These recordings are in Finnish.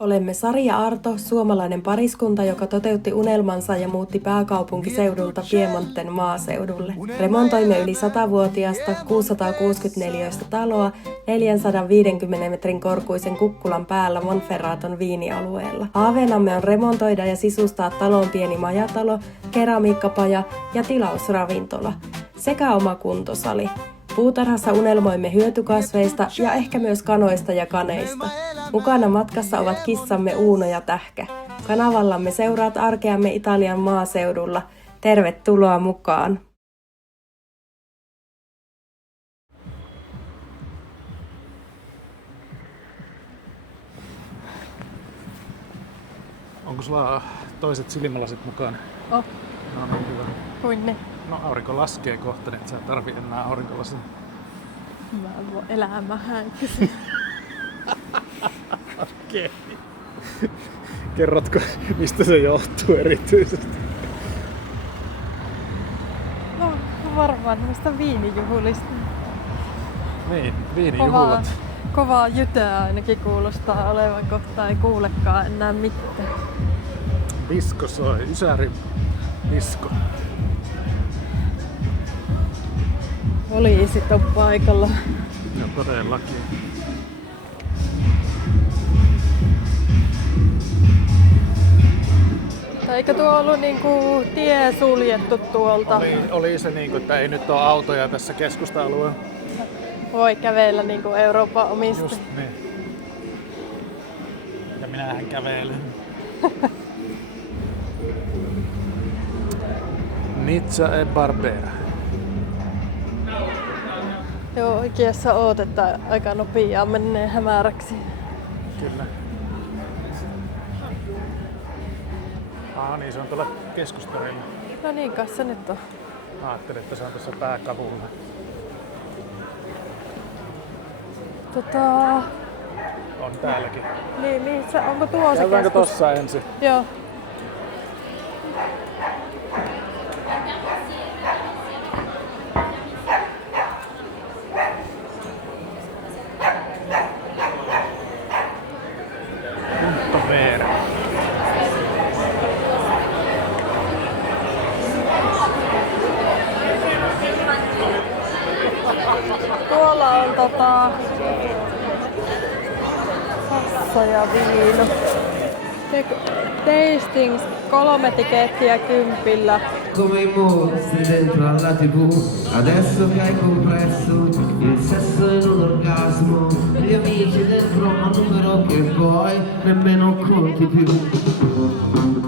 Olemme Sari ja Arto, suomalainen pariskunta, joka toteutti unelmansa ja muutti pääkaupunkiseudulta Piemonten maaseudulle. Remontoimme yli 100-vuotiasta 664 taloa 450 metrin korkuisen kukkulan päällä Monferraton viinialueella. Haaveenamme on remontoida ja sisustaa talon pieni majatalo, keramiikkapaja ja tilausravintola sekä oma kuntosali. Puutarhassa unelmoimme hyötykasveista ja ehkä myös kanoista ja kaneista. Mukana matkassa ovat kissamme Uuno ja Tähkä. Kanavallamme seuraat arkeamme Italian maaseudulla. Tervetuloa mukaan! Onko sulla toiset silmälasit mukaan? Oh. No niin, hyvä. Kuin ne? No aurinko laskee kohta, niin et sä tarvii enää aurinkolasia. Mä voin elämä hänkkäsi. Okei. Kerrotko, mistä se johtuu erityisesti? No varmaan noista viinijuhlista. Niin, viinijuhlat. Kovaa jytöä ainakin kuulostaa olevan, kohta ei kuulekaan enää mitään. Disko soi, Ysärin disko. Poliisit on paikalla. No todellakin. Eikö tuo ollut niinku tie suljettu tuolta? Oli se niinku, että ei nyt ole autoja tässä keskusta-alueella. Voi kävellä niinku Euroopan omista. Just niin. Ja minähän kävelen. Nizza e Barbera. Joo, oikeassa oot, että aika nopeaa menee hämäräksi. Kyllä. Niin se on tuolla keskustorilla. No niin, kai se nyt on. Ajattelin, että se on tuossa pääkavulla. On täälläkin. Niin, missä, onko tuo se Käydäänkö keskus? tossa ensin? Joo. Punto Tuolla on sassa ja viino. Tastings 3 tikettiä 10. Come i mostri dentro alla TV, adesso che hai compresso il sesso è un orgasmo, gli amici dentro un numero che poi nemmeno conti più.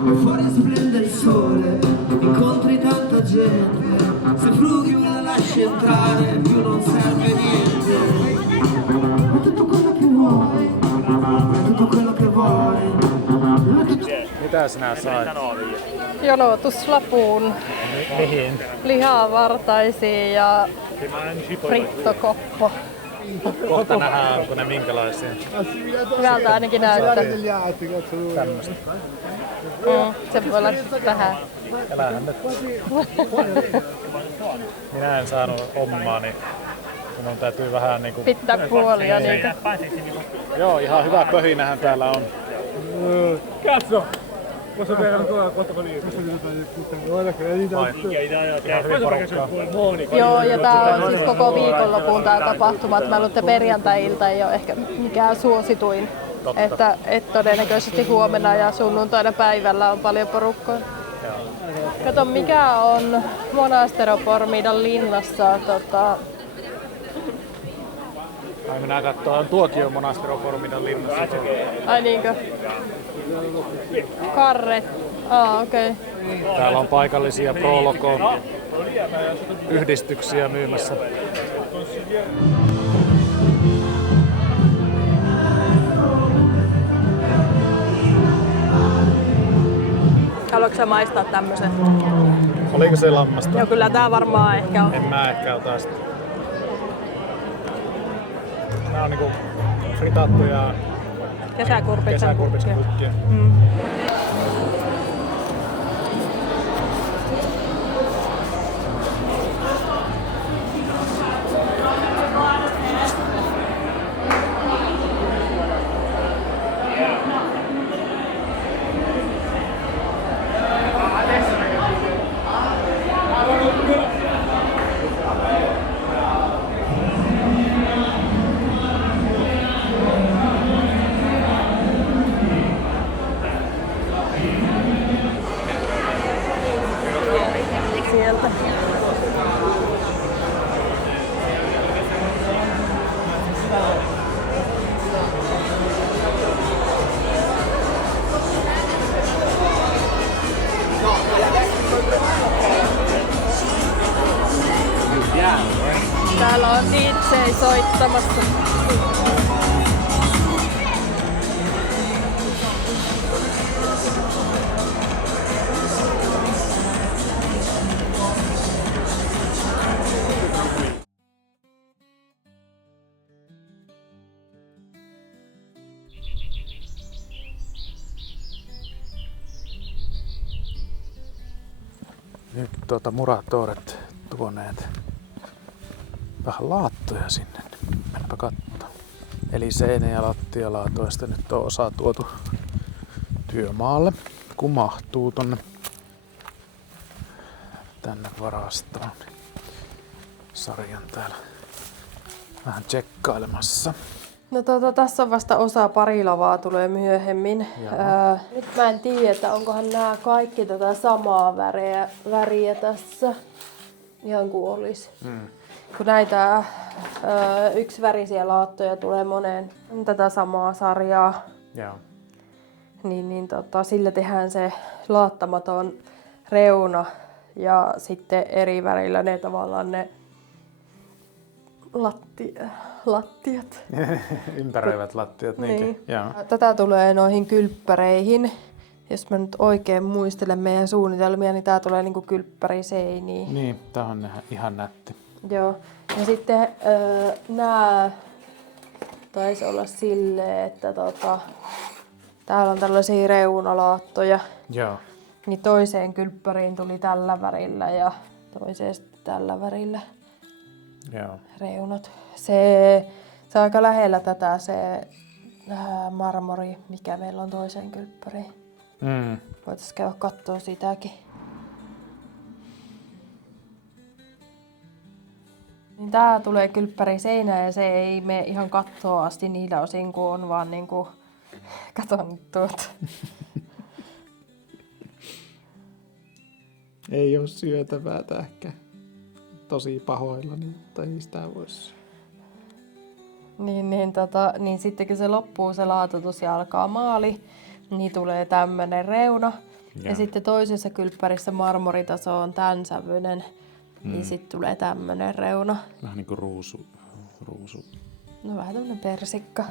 E fuori splende il sole, incontri tanta gente, se frughi me la lasci entrare, più non serve niente. È tutto quello che vuoi, è tutto quello che vuoi. Mitä sinä sait? Jonotuslapuun, Mihin? lihavartaisiin ja frittokoppo. Kohta nähdään, onko ne minkälaisia. Hyvältä ainakin näyttää. Tämmöstä. Se voi olla vähän. Älähän nyt. Minä en saanut omaa, niin minun täytyy vähän niinku... Pitää puolia niitä. Joo, ihan hyvä pöhinähän täällä on. Cazzo! Posso bere ancora 4 litri? Guarda che è da Joo, ja tää on siis koko viikonlopun tää tapahtuma. Mä luulen, että perjantai-ilta ei ole ehkä mikään suosituin. Että todennäköisesti huomenna ja sunnuntaina päivällä on paljon porukkaa. Kato, mikä on Monastero Pormidan linnassa. Ai minä katsoin, tuokin on Monastero Pormidan linnassa. Ai niinkö? Karret. Okei. Okay. Täällä on paikallisia Proloco-yhdistyksiä myymässä. Haluatko sä maistaa tämmösen? Oliko se lammasta? Joo, kyllä tää varmaan ehkä on. En mä ehkä ota sitä. Nää on niinku fritattuja Kesäkurpitsan kukkia. kukkia. ottamassa. Nyt Muratoret tuoneet vähän laattoja sinne. Mennäpä kattoo. Eli seinä- ja lattialaatoista nyt on osa tuotu työmaalle, kun mahtuu tonne tänne varastoon. Sarjan täällä vähän tsekkailemassa. No tässä on vasta osa, pari lavaa tulee myöhemmin. Nyt mä en tiedä, että onkohan nämä kaikki tätä samaa väriä tässä. Ihan kuin olisi. Kun näitä yksivärisiä laattoja tulee moneen tätä samaa sarjaa, Joo. niin sillä tehdään se laattamaton reuna ja sitten eri värillä ne tavallaan ne lattiat. Ympäröivät lattiat, niinkin. Niin. Joo. Tätä tulee noihin kylppäreihin. Jos mä nyt oikein muistelen meidän suunnitelmia, niin tää tulee niinku kylppäriseiniin. Niin, tää on ihan nätti. Joo. Ja sitten nää taisi olla silleen, että täällä on tällaisia reunalaattoja. Joo. Niin toiseen kylppäriin tuli tällä värillä ja toiseen sitten tällä värillä Joo. reunat. Se on aika lähellä tätä se marmori, mikä meillä on toiseen kylppäriin. Voitaisiin käydä kattoo sitäkin. Niin tää tulee kylppäri seinään ja se ei mene ihan kattoon asti niillä osin, kun on vaan niinku... Kato nyt tuota. Ei ole syötävää tähkä. Tosi pahoilla, mutta ei sitä voisi. Niin sitten kun se loppuu se laatotus ja alkaa maali, niin tulee tämmönen reuna. Ja sitten toisessa kylppärissä marmoritaso on tän sävyinen, niin sitten tulee tämmönen reuna. Vähän niinku ruusu. No vähän tämmönen persikka.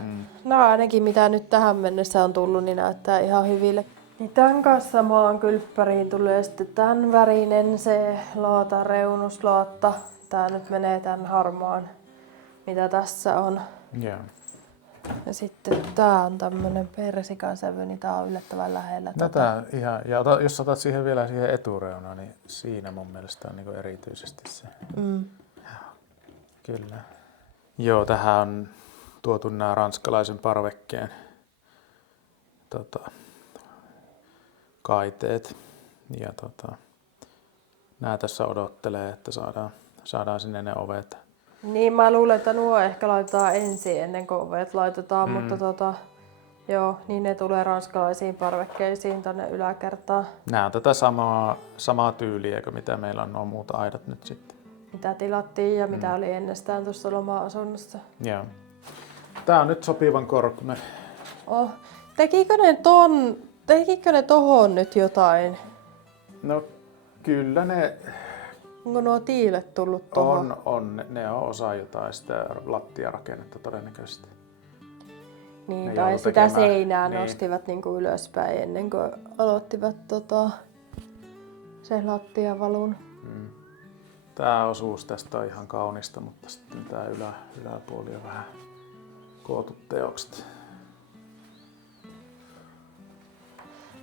No ainakin mitä nyt tähän mennessä on tullut, niin näyttää ihan hyville. Niin tän kanssa samaan kylppäriin tulee sitten tän värinen se reunuslaatta. Tää nyt menee tän harmaan, mitä tässä on. Joo. Ja sitten tää on tämmönen persikan sävy, niin tää on yllättävän lähellä. Tätä ihan, ja jos otat siihen vielä siihen etureunaan, niin siinä mun mielestä on niinku erityisesti se. Kyllä. Joo, tähän on tuotu nämä ranskalaisen parvekkeen kaiteet. Ja nämä tässä odottelee, että saadaan sinne ne ovet. Niin, mä luulen, että nuo ehkä laitetaan ensin ennen kuin ovet laitetaan, mutta joo, niin ne tulee ranskalaisiin parvekkeisiin tonne yläkertaan. Nämä on tätä samaa tyyliä kuin mitä meillä on nuo muut aidat nyt sitten. Mitä tilattiin ja mitä oli ennestään tuossa loma-asunnossa. Joo. Tää on nyt sopivan korkuinen. Oh. Tekikö ne tohon nyt jotain? No kyllä ne Onko nuo tiilet tullut tohon? ne on osa jotain sitä lattiarakennetta todennäköisesti. Niin, ne tai joutui sitä tekemään, seinää niin. nostivat niinku ylöspäin ennen kuin aloittivat sen lattiavalun. Tää osuus tästä on ihan kaunista, mutta sitten tää yläpuoli on vähän kootut teokset.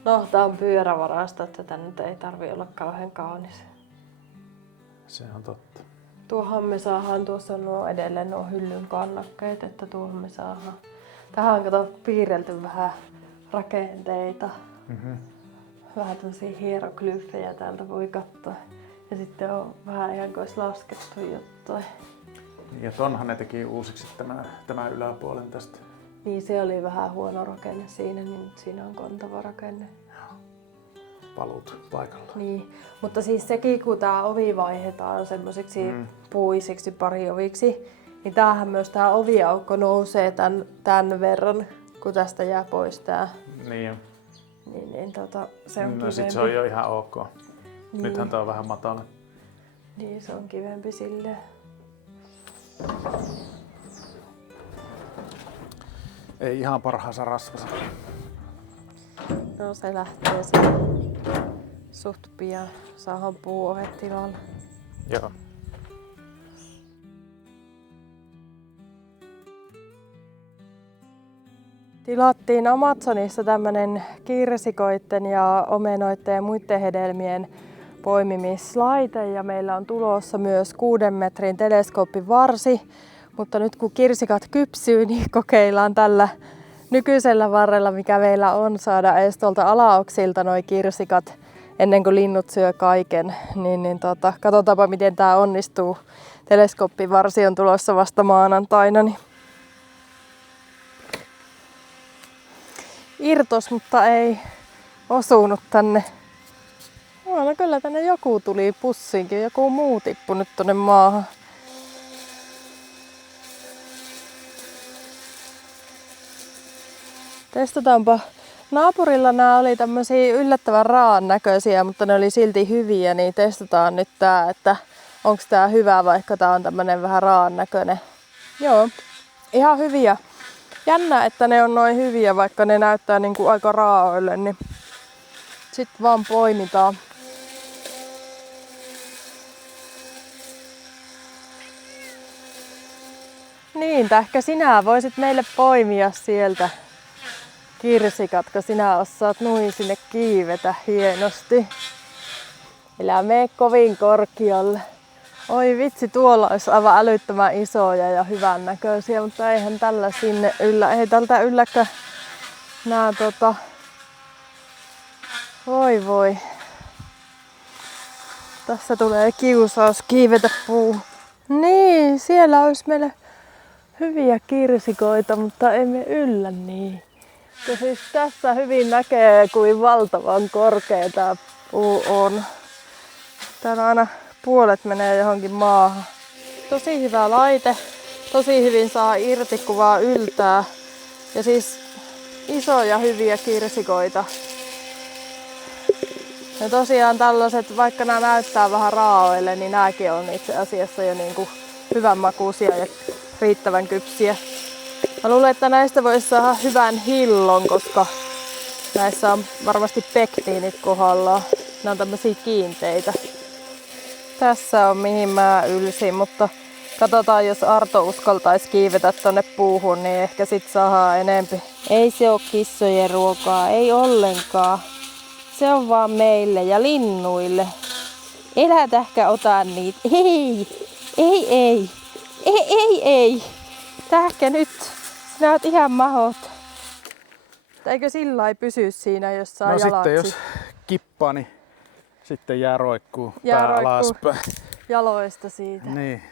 No, tää on pyörävarasto, että tän nyt ei tarvi olla kauhean kaunis. Se on totta. Tuohon me saadaan, tuossa on edelleen nuo hyllyn kannakkeet, että tuohon me saadaan. Tähän on kato piirrelty vähän rakenteita. Vähän tämmösiä hieroglyfejä täältä voi katsoa. Ja sitten on vähän ihan kuin olisi laskettu juttuja. Ja tonhan ne teki uusiksi tämän yläpuolen tästä. Niin se oli vähän huono rakenne siinä, niin nyt siinä on kontava rakenne. Palut paikalla. Niin, mutta siis sekin kun tää ovi vaihdetaan semmosiksi puisiksi parioviksi, niin tämähän myös tää oviaukko nousee tän verran, kun tästä jää pois tää. Niin. Niin se on No kivempi. sit se on jo ihan ok. Niin. Nythän tää on vähän matala. Niin, se on kivempi silleen. Ei ihan parhaansa rasvassa. No se lähtee sitten suht pian. Saadaan puuohet tilalle. Joo. Tilattiin Amazonissa tämmönen kirsikoitten ja omenoitten ja muiden hedelmien poimimislaite ja meillä on tulossa myös 6 metrin teleskooppivarsi, mutta nyt kun kirsikat kypsyy, niin kokeillaan tällä nykyisellä varrella, mikä meillä on, saada edes tuolta alaoksilta noi kirsikat ennen kuin linnut syö kaiken. Katsotaanpa miten tää onnistuu. Teleskooppivarsi on tulossa vasta maanantaina. Niin irtos, mutta ei osunut tänne. No kyllä tänne joku tuli pussiinkin, joku muu tippui nyt tonne maahan. Testataanpa. Naapurilla nämä oli tämmöisiä yllättävän raan näköisiä, mutta ne oli silti hyviä, niin testataan nyt tää, että onko tää hyvä, vaikka tää on tämmönen vähän raan näköinen. Joo, ihan hyviä. Jännä, että ne on noin hyviä, vaikka ne näyttää niinku aika raaoille, niin sit vaan poimitaan. Niin, ehkä sinä voisit meille poimia sieltä kirsikat, kun sinä osaat nuin sinne kiivetä hienosti. Älä mene kovin korkealle. Oi vitsi, tuolla olisi aivan älyttömän isoja ja hyvän näköisiä, mutta eihän tällä sinne yllä. Ei tältä ylläkään nää Voi voi. Tässä tulee kiusaus kiivetä puu. Niin, siellä olisi meille hyviä kirsikoita, mutta ei me yllä niin. Ja siis tässä hyvin näkee, kuin valtavan korkea tää puu on. Täällä aina puolet menee johonkin maahan. Tosi hyvä laite. Tosi hyvin saa irti, kun vaan yltää. Ja siis isoja hyviä kirsikoita. Ja tosiaan tällaiset, vaikka nämä näyttää vähän raaoille, niin nämäkin on itse asiassa jo niinku hyvän makuisia ja riittävän kypsiä. Mä luulen, että näistä voisi saada hyvän hillon, koska näissä on varmasti pektiinit kohdallaan. Nämä on tämmöisiä kiinteitä. Tässä on mihin mä ylsin, mutta katsotaan, jos Arto uskaltaisi kiivetä tonne puuhun, niin ehkä sit saadaan enempi. Ei se oo kissojen ruokaa, ei ollenkaan. Se on vaan meille ja linnuille. Elä tähkä ota niitä. Ei. Tähkä nyt. Sinä oot ihan mahot. Eikö sillä ei pysy siinä jossain No jalaksi? sitten jos kippaa, niin sitten jää roikkuu pää alaspäin. Jaloista siitä. Niin.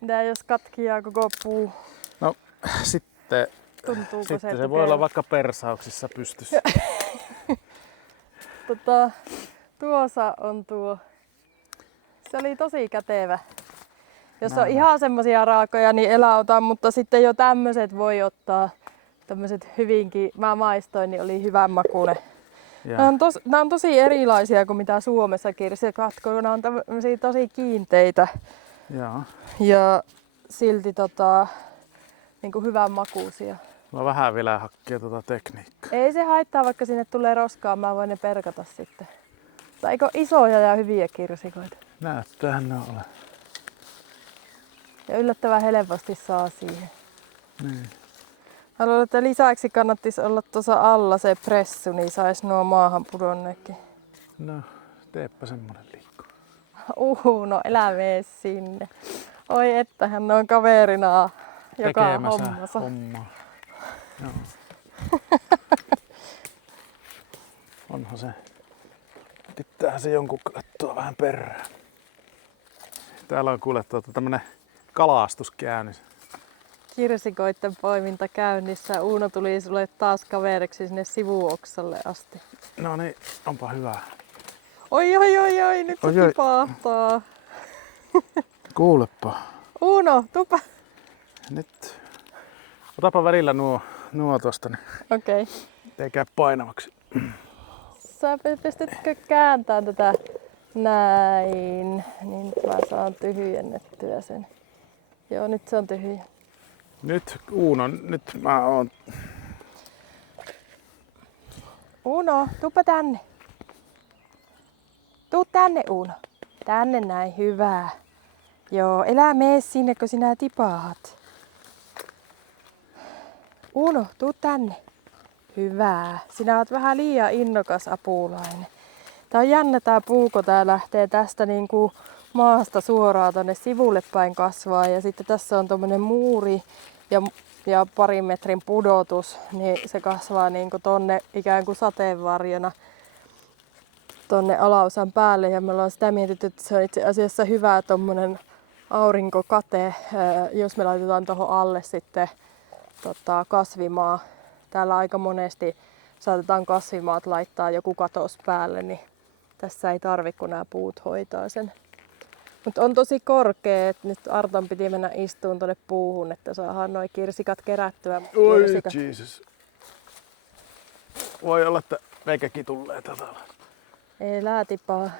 Mitä jos katkiaa koko puu? No sitten, Tuntuuko se voi olla vaikka persauksissa pystyssä. Tuossa on tuo. Se oli tosi kätevä. Jos on ihan semmosia raakoja, niin eläotan, mutta sitten jo tämmöset voi ottaa. Tämmöset hyvinkin, mä maistoin, niin oli hyvän makuinen. Nämä on tosi erilaisia kuin mitä Suomessa kirsikat, kun nämä on tämmöisiä tosi kiinteitä. Joo. Ja silti niin kuin hyvän makuisia. Mä vähän vielä hakkeen tekniikkaa. Ei se haittaa, vaikka sinne tulee roskaa, mä voin ne perkata sitten. Tai eikö isoja ja hyviä kirsikoita? Näyttäähän ne ole. Ja yllättävän helposti saa siihen. Niin. Mä luulen, että lisäksi kannattaisi olla tuossa alla se pressu, niin sais nuo maahan pudonneekin. No, teepä semmonen liikku. No elä mene sinne. Oi että hän on kaverina joka tekemässä hommassa. hommaa. Joo. Onhan se. Pitää se jonkun katsoa vähän perään. Täällä on kuule tämmönen kalastuskäynnissä. Kirsikoitten poiminta käynnissä. Uuno tuli sulle taas kaveriksi sinne sivuoksalle asti. No niin, onpa hyvä. Oi, nyt se tipahtaa. Kuulepa. Uuno, tupa. Nyt. Otapa välillä nuo tosta, niin Okei. ei käy painavaksi. Sä pystytkö kääntämään tätä näin, niin mä saan tyhjennettyä sen. Joo, nyt se on tyhjä. Nyt Uuno, nyt mä oon Uno, tuppa tänne. Tuu tänne, Uno. Tänne näin, hyvä. Joo, elä mene sinne, kun sinä tipaahat. Uno, tuu tänne. Hyvä. Sinä oot vähän liian innokas apulainen. Tää on jännä tää puu, kun tää lähtee tästä niinku maasta suoraan tonne sivulle päin kasvaa. Ja sitten tässä on tommonen muuri ja 2 metrin pudotus, niin se kasvaa niinku tonne ikään kuin sateenvarjona tonne alaosan päälle. Ja me ollaan sitä mietitty, että se on itse asiassa hyvä tommonen aurinkokate, jos me laitetaan tuohon alle sitten kasvimaa. Täällä aika monesti saatetaan kasvimaat laittaa joku katos päälle, niin tässä ei tarvi, kun nämä puut hoitaa sen. Mutta on tosi korkea, että nyt Arton piti mennä istuun tuonne puuhun, että saadaan nuo kirsikat kerättyä. Oi Jesus. Voi olla, että meikäkin tulee tätä. Ei läätipaa.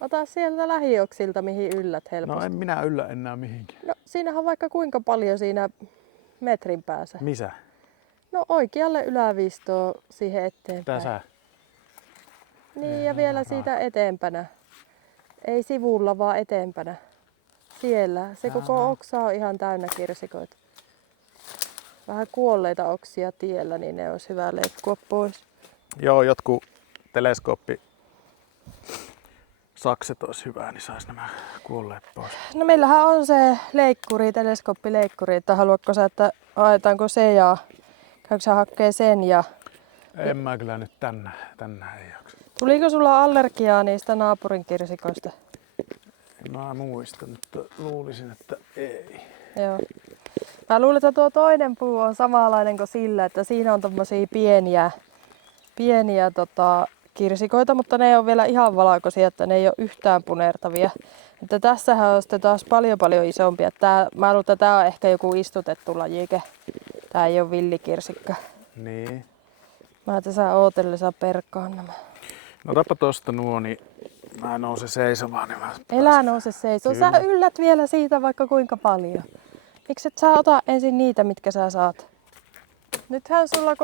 Ota sieltä lähioksilta, mihin yllät helposti. No en minä yllä enää mihinkään. No siinähän on vaikka kuinka paljon siinä metrin päässä. Missä? No oikealle yläviistoon siihen eteenpäin. Tässä? Niin ja vielä siitä eteenpänä. Ei sivulla, vaan eteenpänä. Siellä. Se koko oksa on ihan täynnä kirsikoita. Vähän kuolleita oksia tiellä, niin ne olisi hyvä leikkua pois. Joo, jotkut teleskooppi sakset olisi hyvä, niin saisi nämä kuolleet pois. No meillähän on se leikkuri, teleskooppileikkuri, että haluatko sä, että haetaanko se ja käykö sä hakkee sen ja... En mä kyllä nyt tänne ei jaksa. Tuliko sulla allergiaa niistä naapurin kirsikoista? Mä muistan, mutta luulisin, että ei. Joo. Mä luulen, että tuo toinen puu on samanlainen kuin sillä, että siinä on tommosia pieniä kirsikoita, mutta ne ei ole vielä ihan valkoisia, että ne ei ole yhtään punertavia. Että tässähän on sitten taas paljon isompia. Mä luulen, että tää on ehkä joku istutettu lajike. Tää ei ole villikirsikka. Niin. Mä tässä ootellessa perkkaan nämä. No otapa tosta nuo, niin mä nousen seisomaan. Niin Elä nouse seisoo. Sä yllät vielä siitä vaikka kuinka paljon. Miksi et sä ota ensin niitä, mitkä sä saat? Nythän sulla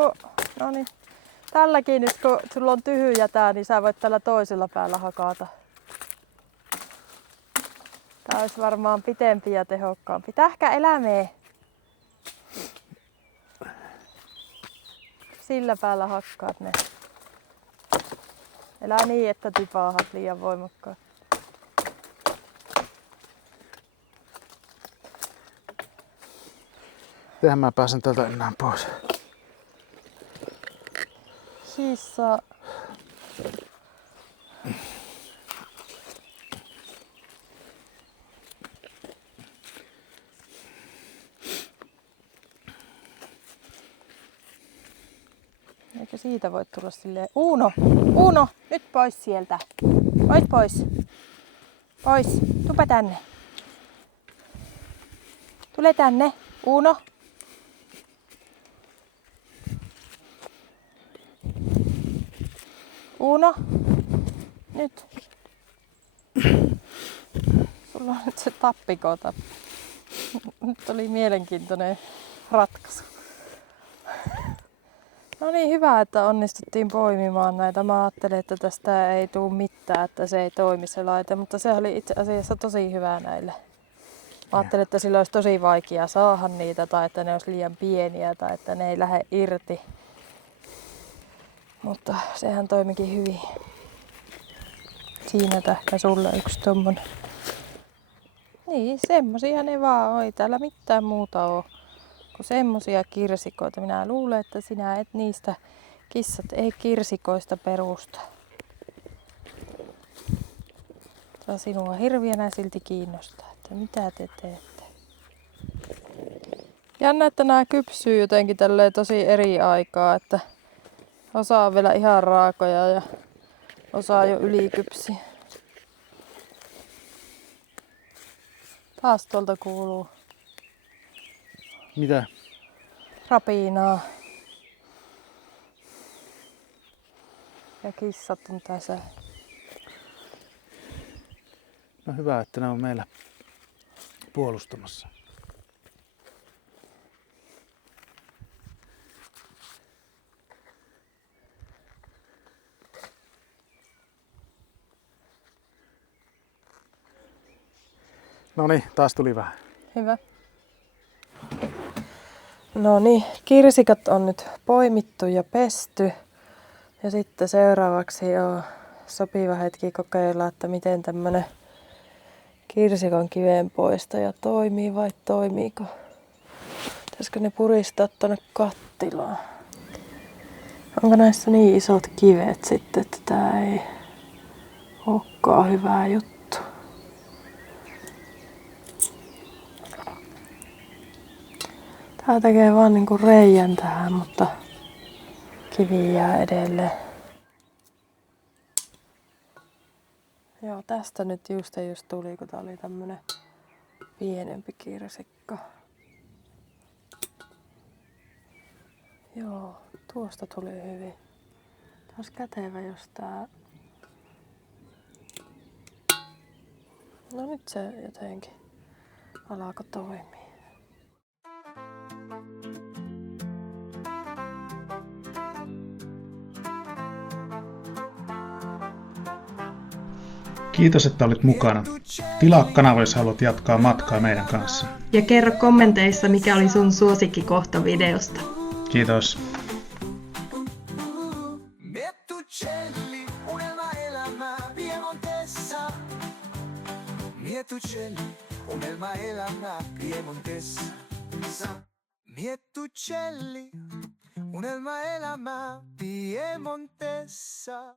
noniin. Tälläkin nyt kun sulla on tyhjä tää, niin sä voit tällä toisella päällä hakata. Tää olisi varmaan pitempi ja tehokkaampi. Tähkä elämee. Sillä päällä hakkaat ne. Elä niin, että tipaahat liian voimakkaasti. Mitenhän mä pääsen täältä enää pois? Sissa. Eikö siitä voi tulla silleen? Uno, nyt pois sieltä. Pois. Tupa tänne. Tule tänne, Uno. Uno, nyt. Sulla on nyt se tappikota. Nyt oli mielenkiintoinen ratkaisu. No niin, hyvä, että onnistuttiin poimimaan näitä. Mä ajattelin, että tästä ei tule mitään, että se ei toimi se laite, mutta se oli itse asiassa tosi hyvä näille. Mä ajattelin, että sillä olisi tosi vaikea saada niitä tai että ne olisi liian pieniä tai että ne ei lähde irti. Mutta sehän toimikin hyvin. Siinä tähkä sulle yksi tommonen. Niin, semmosia ne vaan on. Ei täällä mitään muuta oo kuin semmosia kirsikoita. Minä luulen, että sinä et niistä kissat ei kirsikoista perusta. Tämä sinua hirviänä silti kiinnostaa, että mitä te teette. Jännä, että nämä kypsyy jotenkin tälleen tosi eri aikaa, että osa on vielä ihan raakoja ja osa jo ylikypsiä. Taas tuolta kuuluu Mitä? rapinaa. Ja kissat on tässä. No hyvä, että ne on meillä puolustamassa. Noniin, taas tuli vähän. Hyvä. No niin, kirsikat on nyt poimittu ja pesty. Ja sitten seuraavaksi on sopiva hetki kokeilla, että miten tämmönen kirsikon kivenpoistaja toimii vai toimiiko. Pitäisikö ne puristaa tonne kattilaan? Onko näissä niin isot kivet sitten, että tää ei olekaan hyvää juttu. Tää tekee vaan niinku reijän tähän, mutta kivi jää edelleen. Joo, tästä nyt just tuli, kun tää oli tämmönen pienempi kirsikka. Joo, tuosta tuli hyvin. Tää olisi kätevä, jos tää... No nyt se jotenkin alkoi toimia. Kiitos, että olit mukana. Tilaa kanava, jos haluat jatkaa matkaa meidän kanssa. Ja kerro kommenteissa, mikä oli sun suosikkikohta videosta. Kiitos. Miettucelli, unelma elämä Piemontessa.